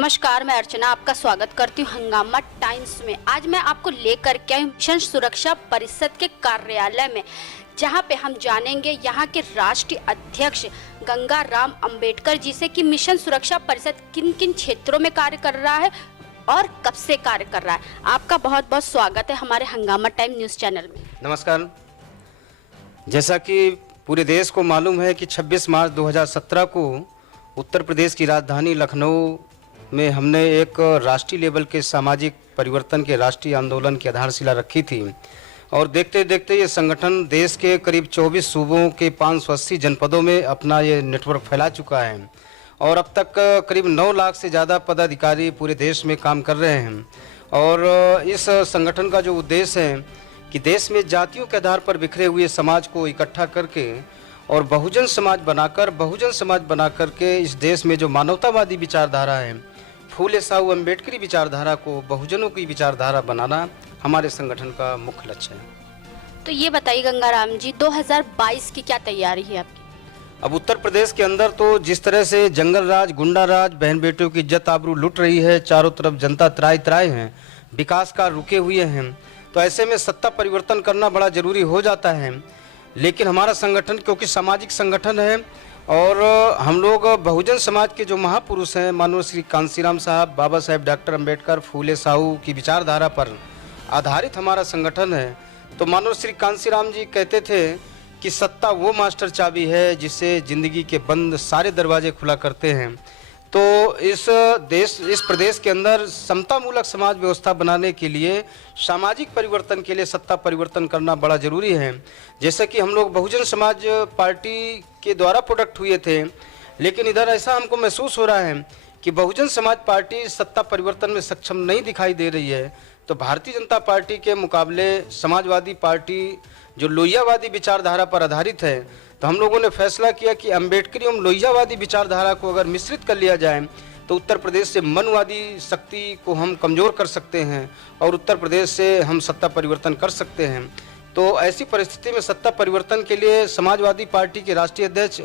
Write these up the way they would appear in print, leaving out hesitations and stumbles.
नमस्कार, मैं अर्चना आपका स्वागत करती हूँ हंगामा टाइम्स में। आज मैं आपको लेकर के आई मिशन सुरक्षा परिषद के कार्यालय में, जहाँ पे हम जानेंगे यहाँ के राष्ट्रीय अध्यक्ष गंगा राम अंबेडकर जी से कि मिशन सुरक्षा परिषद किन किन क्षेत्रों में कार्य कर रहा है और कब से कार्य कर रहा है। आपका बहुत बहुत स्वागत है हमारे हंगामा टाइम न्यूज़ चैनल में। नमस्कार। जैसा कि पूरे देश को मालूम है कि 26 मार्च 2017 को उत्तर प्रदेश की राजधानी लखनऊ में हमने एक राष्ट्रीय लेवल के सामाजिक परिवर्तन के राष्ट्रीय आंदोलन की आधारशिला रखी थी और देखते देखते ये संगठन देश के करीब 24 सूबों के 580 जनपदों में अपना ये नेटवर्क फैला चुका है और अब तक करीब 9 लाख से ज़्यादा पदाधिकारी पूरे देश में काम कर रहे हैं। और इस संगठन का जो उद्देश्य है कि देश में जातियों के आधार पर बिखरे हुए समाज को इकट्ठा करके और बहुजन समाज बनाकर के इस देश में जो मानवतावादी विचारधारा है, फूले साहू अम्बेडकरी विचारधारा को बहुजनों की विचारधारा बनाना हमारे संगठन का मुख्य लक्ष्य है। तो ये बताइए गंगाराम जी, 2022 की क्या तैयारी है आपकी? अब उत्तर प्रदेश के अंदर तो जिस तरह से जंगल राज, गुंडा राज, बहन बेटियों की इज्जत आबरू लुट रही है, चारों तरफ जनता त्राई त्राई है, विकास का रुके हुए हैं, तो ऐसे में सत्ता परिवर्तन करना बड़ा जरूरी हो जाता है। लेकिन हमारा संगठन क्योंकि सामाजिक संगठन है और हम लोग बहुजन समाज के जो महापुरुष हैं, माननीय श्री कांशीराम साहब, बाबा साहेब डॉक्टर अंबेडकर, फूले साहू की विचारधारा पर आधारित हमारा संगठन है। तो माननीय श्री कांशीराम जी कहते थे कि सत्ता वो मास्टर चाबी है जिससे जिंदगी के बंद सारे दरवाजे खुला करते हैं। तो इस प्रदेश के अंदर समतामूलक समाज व्यवस्था बनाने के लिए, सामाजिक परिवर्तन के लिए सत्ता परिवर्तन करना बड़ा ज़रूरी है। जैसे कि हम लोग बहुजन समाज पार्टी के द्वारा प्रोडक्ट हुए थे, लेकिन इधर ऐसा हमको महसूस हो रहा है कि बहुजन समाज पार्टी सत्ता परिवर्तन में सक्षम नहीं दिखाई दे रही है। तो भारतीय जनता पार्टी के मुकाबले समाजवादी पार्टी जो लोहियावादी विचारधारा पर आधारित है, तो हम लोगों ने फैसला किया कि अम्बेडकरी एवं लोहियावादी विचारधारा को अगर मिश्रित कर लिया जाए तो उत्तर प्रदेश से मनवादी शक्ति को हम कमज़ोर कर सकते हैं और उत्तर प्रदेश से हम सत्ता परिवर्तन कर सकते हैं। तो ऐसी परिस्थिति में सत्ता परिवर्तन के लिए समाजवादी पार्टी के राष्ट्रीय अध्यक्ष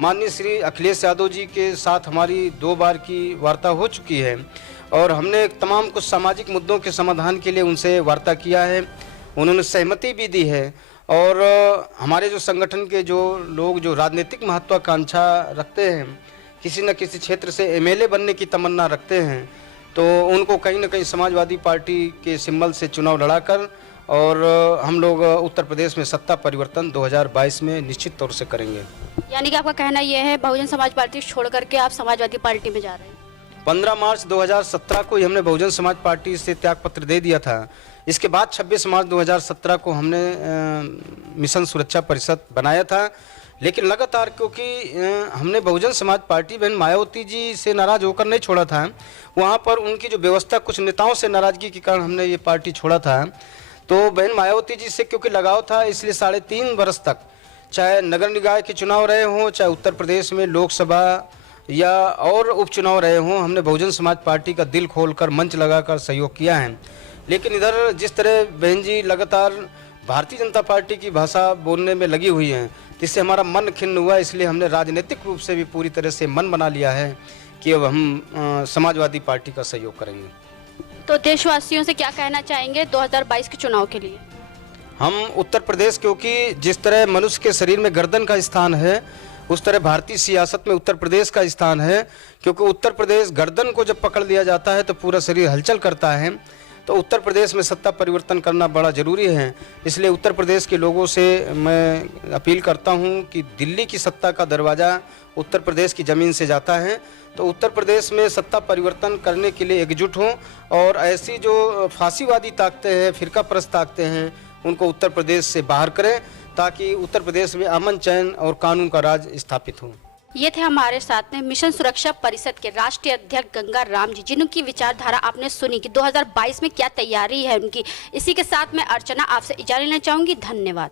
माननीय श्री अखिलेश यादव जी के साथ हमारी 2 बार की वार्ता हो चुकी है और हमने तमाम कुछ सामाजिक मुद्दों के समाधान के लिए उनसे वार्ता किया है। उन्होंने सहमति भी दी है और हमारे जो संगठन के जो लोग जो राजनीतिक महत्वाकांक्षा रखते हैं, किसी न किसी क्षेत्र से एमएलए बनने की तमन्ना रखते हैं, तो उनको कहीं न कहीं समाजवादी पार्टी के सिंबल से चुनाव लड़ाकर और हम लोग उत्तर प्रदेश में सत्ता परिवर्तन 2022 में निश्चित तौर से करेंगे। यानी कि आपका कहना यह है बहुजन समाज पार्टी छोड़ करके आप समाजवादी पार्टी में जा रहे हैं? 15 मार्च 2017 को ही हमने बहुजन समाज पार्टी से त्याग पत्र दे दिया था। इसके बाद 26 मार्च 2017 को हमने मिशन सुरक्षा परिषद बनाया था। लेकिन लगातार क्योंकि हमने बहुजन समाज पार्टी बहन मायावती जी से नाराज़ होकर नहीं छोड़ा था, वहाँ पर उनकी जो व्यवस्था, कुछ नेताओं से नाराज़गी के कारण हमने ये पार्टी छोड़ा था। तो बहन मायावती जी से क्योंकि लगाव था, इसलिए 3.5 वर्ष तक, चाहे नगर निकाय के चुनाव रहे हों, चाहे उत्तर प्रदेश में लोकसभा या और उपचुनाव रहे हों, हमने बहुजन समाज पार्टी का दिल खोलकर मंच लगाकर सहयोग किया है। लेकिन इधर जिस तरह बहन जी लगातार भारतीय जनता पार्टी की भाषा बोलने में लगी हुई हैं, जिससे हमारा मन खिन्न हुआ, इसलिए हमने राजनीतिक रूप से भी पूरी तरह से मन बना लिया है कि अब हम समाजवादी पार्टी का सहयोग करेंगे। तो देशवासियों से क्या कहना चाहेंगे 2022 के चुनाव के लिए? हम उत्तर प्रदेश, क्योंकि जिस तरह मनुष्य के शरीर में गर्दन का स्थान है, उस तरह भारतीय सियासत में उत्तर प्रदेश का स्थान है। क्योंकि उत्तर प्रदेश गर्दन को जब पकड़ लिया जाता है तो पूरा शरीर हलचल करता है। तो उत्तर प्रदेश में सत्ता परिवर्तन करना बड़ा ज़रूरी है। इसलिए उत्तर प्रदेश के लोगों से मैं अपील करता हूं कि दिल्ली की सत्ता का दरवाज़ा उत्तर प्रदेश की ज़मीन से जाता है, तो उत्तर प्रदेश में सत्ता परिवर्तन करने के लिए एकजुट हों और ऐसी जो फांसीवादी ताकतें हैं, फिरकापरस्त ताकतें हैं, उनको उत्तर प्रदेश से बाहर करें ताकि उत्तर प्रदेश में अमन, चैन और कानून का राज स्थापित हो। ये थे हमारे साथ में मिशन सुरक्षा परिषद के राष्ट्रीय अध्यक्ष गंगा राम जी, जिनकी विचारधारा आपने सुनी कि 2022 में क्या तैयारी है उनकी। इसी के साथ मैं अर्चना आपसे इजाज़त लेना चाहूंगी। धन्यवाद।